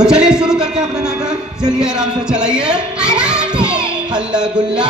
तो चलिए शुरू करते हैं अपना नाटक। चलिए आराम से चलाइए, आराम से। हल्ला गुल्ला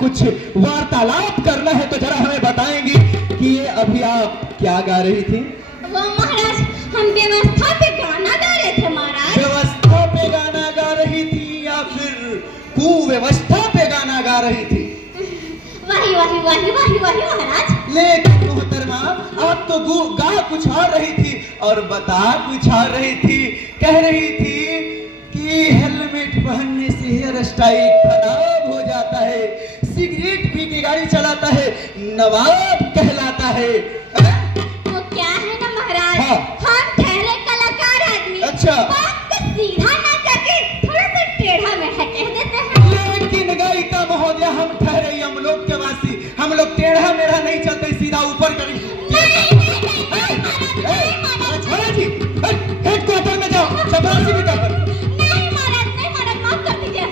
कुछ वार्तालाप करना है तो जरा हमें बताएंगी कि ये अभी आप क्या गा रही थी? वो महाराज, हम व्यवस्था पे गाना गा रहे थे महाराज। व्यवस्था पे गाना गा रही थी या फिर कुव्यवस्था पे गाना गा रही थी? वही वही वही वही वही महाराज। लेकिन मोहतरमा, आप तो गा कुछ और रही थी और बता कुछ और रही थी। कह रही थी कि हेलमेट पहनने से हेयर स्टाइल खराब हो जाता है, सिगरेट पी के गाड़ी चलाता है, नवाब कहलाता है। वो क्या है ना महाराज, हाँ। हम ठहरे कलाकार आदमी। अच्छा। बात को सीधा ना करके थोड़ा सा टेढ़ा मेढ़ा कह देते हैं। लेकिन गायिका महोदया, हम ठहरे हम लोग के वासी, हम लोग टेढ़ा मेढ़ा नहीं चलते, सीधा ऊपर करें। हेडक्वार्टर में जाओ, चपरासी भी कर। नहीं महाराज, माफ कर दीजिए।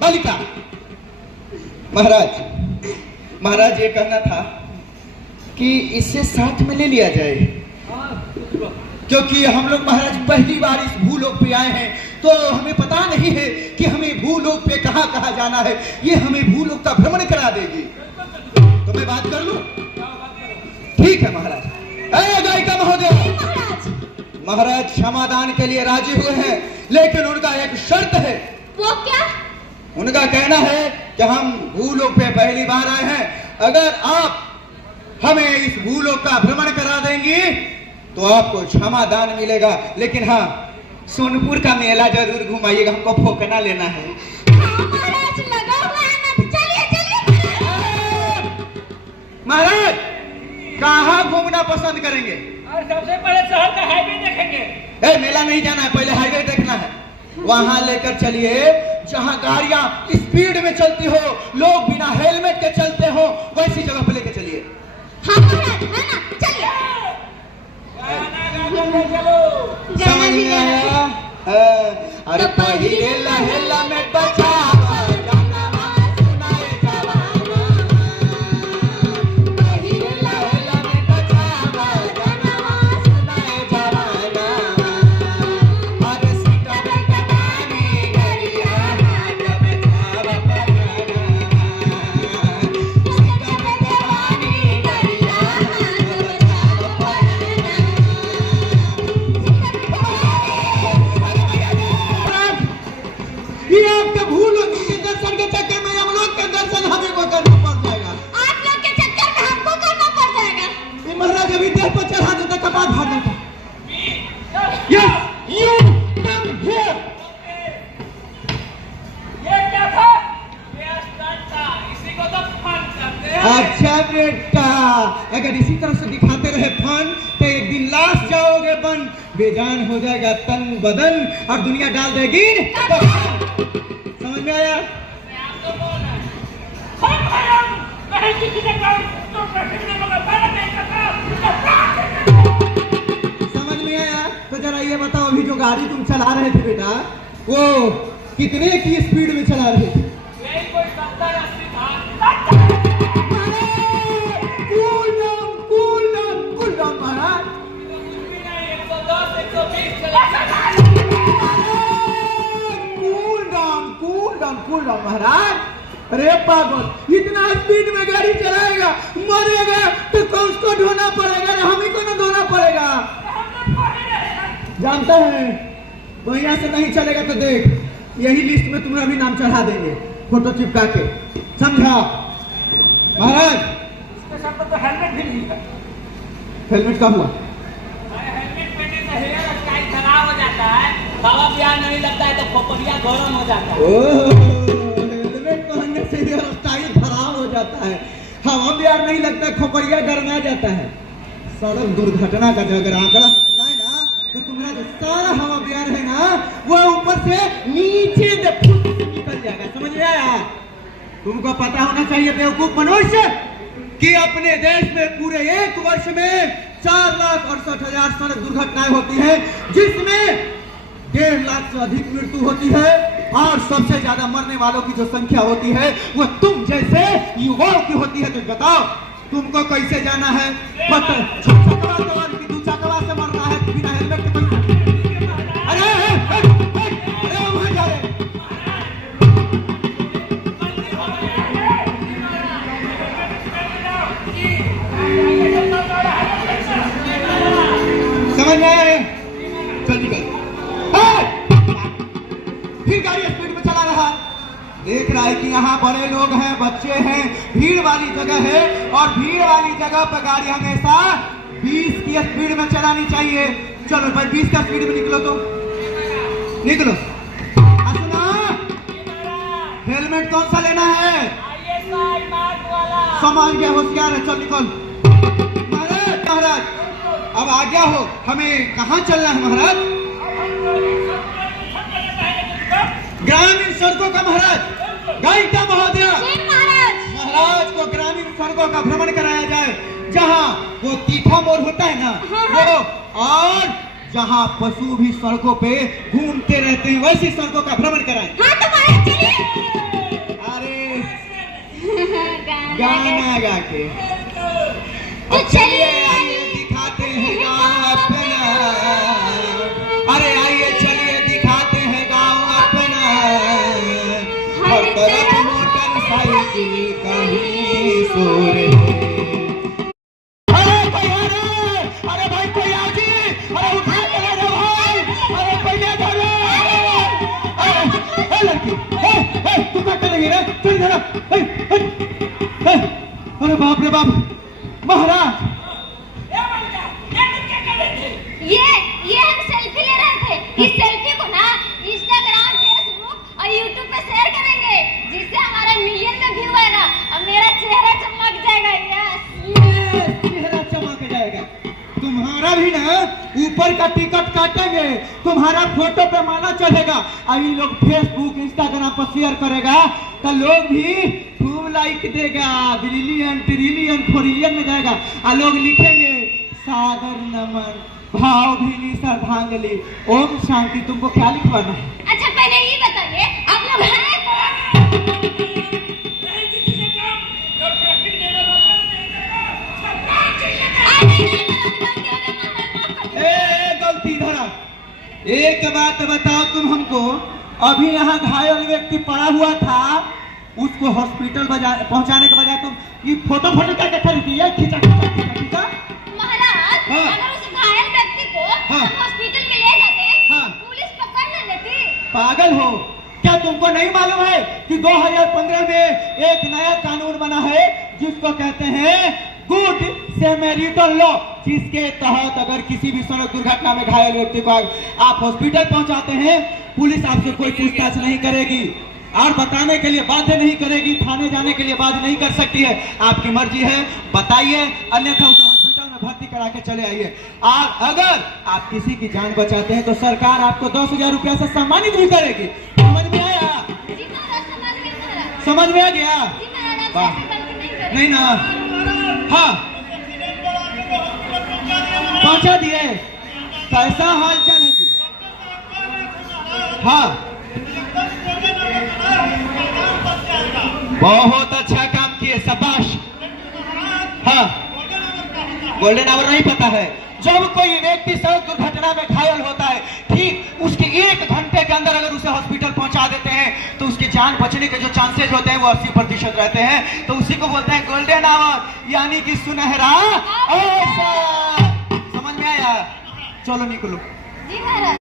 बालिका, महाराज ये कहना था कि इसे साथ में ले लिया जाए, क्योंकि हम लोग महाराज पहली बार इस भूलोक पे आए हैं, तो हमें पता नहीं है कि हमें भूलोक पे कहाँ कहाँ जाना है। ये हमें भूलोक का भ्रमण करा देगी, तो मैं बात कर लूं? ठीक है महाराज। गायिका महोदय, महाराज क्षमादान के लिए राजी हुए हैं, लेकिन उनका एक शर्त है। वो क्या? उनका कहना है कि हम भूलोक पे पहली बार आए हैं, अगर आप हमें इस भूलोक का भ्रमण करा देंगी तो आपको क्षमादान मिलेगा। लेकिन हाँ, सोनपुर का मेला जरूर घुमाइएगा, हमको फोकना लेना है। महाराज लगा हुआ है ना, तो चलिए महाराज कहाँ घूमना पसंद करेंगे? और सबसे पहले शहर का हाईवे देखेंगे। मेला नहीं जाना है, पहले हाईवे देखना है। वहां लेकर चलिए जहां गाड़ियां स्पीड में चलती हो, लोग बिना हेलमेट के चलते हो, वैसी जगह पे लेकर चलिए। हाँ महाराज, है ना, चलिए। समझ में आया? अरे पहिले लहेला में बचावा बेटा, अगर इसी तरह से दिखाते रहे फन तो एक दिन लाश जाओगे बन, बेजान हो जाएगा तन बदन और दुनिया डाल देगी। समझ में आया? समझ में आया? तो जरा ये बताओ, अभी जो गाड़ी तुम चला रहे थे बेटा, वो कितने की स्पीड में चला रहे थे? कूल डाउन महाराज। अरे पागल, इतना स्पीड में गाड़ी चलाएगा, मरेगा तो कौन को ढोना पड़ेगा, हम ही को ना धोना पड़ेगा। जानता है, तो यहाँ से नहीं चलेगा तो देख, यही लिस्ट में तुम्हारा भी नाम चढ़ा देंगे फोटो चिपका के, समझा महाराज? इसके साथ तो हेलमेट भी नहीं है। हेलमेट का हुआ? हेलमेट पहनने से हेयर स्टाइल खराब हो जाता है, हवा प्यार नहीं लगता है तो खोपड़िया गरम हो जाता है। हेलमेट पहनने से हेयर स्टाइल खराब हो जाता है, हवा प्यार नहीं लगता, खोपड़िया गरमा जाता है। सड़क दुर्घटना का अगर आंकड़ा है ना, तो तुम्हारा जो सारा हवा प्यार है ना, वो ऊपर से नीचे निकल जाएगा। समझ में आया? तुमको पता होना चाहिए बेवकूफ मनुष्य कि अपने देश में पूरे एक वर्ष में 4,68,000 सड़क दुर्घटनाएं होती है, जिसमें 1.5 लाख से अधिक मृत्यु होती है, और सबसे ज्यादा मरने वालों की जो संख्या होती है वो तुम जैसे युवाओं की होती है। तो बताओ तुमको कैसे जाना है? दू चकवा से मरना है बिना हेलमेट के? अरे वहां जा रहे, समझ में आया? चल निकल। फिर गाड़ी स्पीड में चला रहा, देख रहा है कि यहाँ बड़े लोग हैं, बच्चे हैं, भीड़ वाली जगह है, और भीड़ वाली जगह पर गाड़ी हमेशा 20 की स्पीड में चलानी चाहिए। चलो भाई 20 का स्पीड में निकलो, तो निकलो। सुना, हेलमेट कौन सा लेना है? समझ गया, होशियार है, चल निकल। महाराज अब आज्ञा हो, हमें कहाँ चलना है महाराज? ग्रामीण सड़कों का महाराज, गायिका महोदय, महाराज को ग्रामीण सड़कों का भ्रमण कराया जाए, जहाँ वो तीखा मोड़ होता है ना, वो, और जहाँ पशु भी सड़कों पे घूमते रहते हैं, वैसी सड़कों का भ्रमण कराएं। अरे गाना गा के चलिए, दिखाते हैं गाँव अपना। अरे आइए चलिए दिखाते हैं गाँव अपना, हर तरफ मोटरसाइकिल का ही शोर है। अरे भाई कोई आ जी, अरे उठा के ले रे भाई, अरे कोई ले जा रे। अरे लड़की, तू क्या कर रही है? चल जरा। अरे बाप रे बाप, महाराज ये हम सेल्फी ले रहे थे। इस सेल्फी को ना इंस्टाग्राम, फेसबुक और यूट्यूब पे शेयर करेंगे, जिससे हमारा मिलियन में व्यू आएगा और मेरा चेहरा चमक जाएगा। यस, चेहरा चमक जाएगा। तुम्हारा भी ना ऊपर का टिकट काटेंगे, तुम्हारा फोटो पे माला चढ़ेगा, अभी लोग फेसबुक इंस्टाग्राम पर शेयर करेगा, तो लोग भी खूब लाइक देगा, बिलियन ट्रिलियन फोरिलियन में जाएगा, और लोग लिखेंगे सादर नमन, भावभीनी श्रद्धांजलि, ओम शांति। तुमको क्या लिखवाना है? अच्छा पहले ये बताइए, आप लोग हैं? गलती धरा। एक बात बताओ तुम हमको, अभी यहाँ घायल व्यक्ति पड़ा हुआ था, उसको हॉस्पिटल पहुँचाने के बजाय तुम ये फोटो क्या खरीदी है? खींचा महाराज, अगर उस घायल व्यक्ति को हॉस्पिटल में ले जाते, पुलिस पकड़ न लेती। पागल हो क्या? तुमको नहीं मालूम है कि 2015 में एक नया कानून बना है जिसको कहते हैं गुड सैमरिटन लॉ, जिसके तहत अगर किसी भी सड़क दुर्घटना में घायल व्यक्ति को आप हॉस्पिटल पहुंचाते हैं, पुलिस आपसे कोई पूछताछ नहीं करेगी। और बताने के लिए बाध्य नहीं करेगी, थाने जाने के लिए बाध्य नहीं कर सकती है। आपकी मर्जी है, बताइए, अन्यथा उसे हॉस्पिटल में भर्ती करा के चले आइए। और अगर आप किसी की जान बचाते हैं तो सरकार आपको 10,000 रुपया से सम्मानित भी करेगी। समझ में आया? जी महाराज, समझ गए महाराज। समझ में आ गया? जी महाराज, वाह। ऐसी गलती नहीं करेंगे। नहीं ना? हाँ, पहुंचा दिए। कैसा हाल चाल है जी? हाँ, बहुत अच्छा काम किए, शाबाश। हाँ, गोल्डन आवर नहीं पता है। जब कोई व्यक्ति सड़क दुर्घटना में घायल होता है, ठीक उसके 1 घंटे के अंदर अगर उसे हॉस्पिटल पहुंचा देते हैं तो उसकी जान बचने के जो चांसेस होते हैं वो 80% रहते हैं। तो उसी को बोलते हैं गोल्डन आवर, यानी कि सुनहरा अवसर। समझ में आया? चलो निकलो। जी महाराज।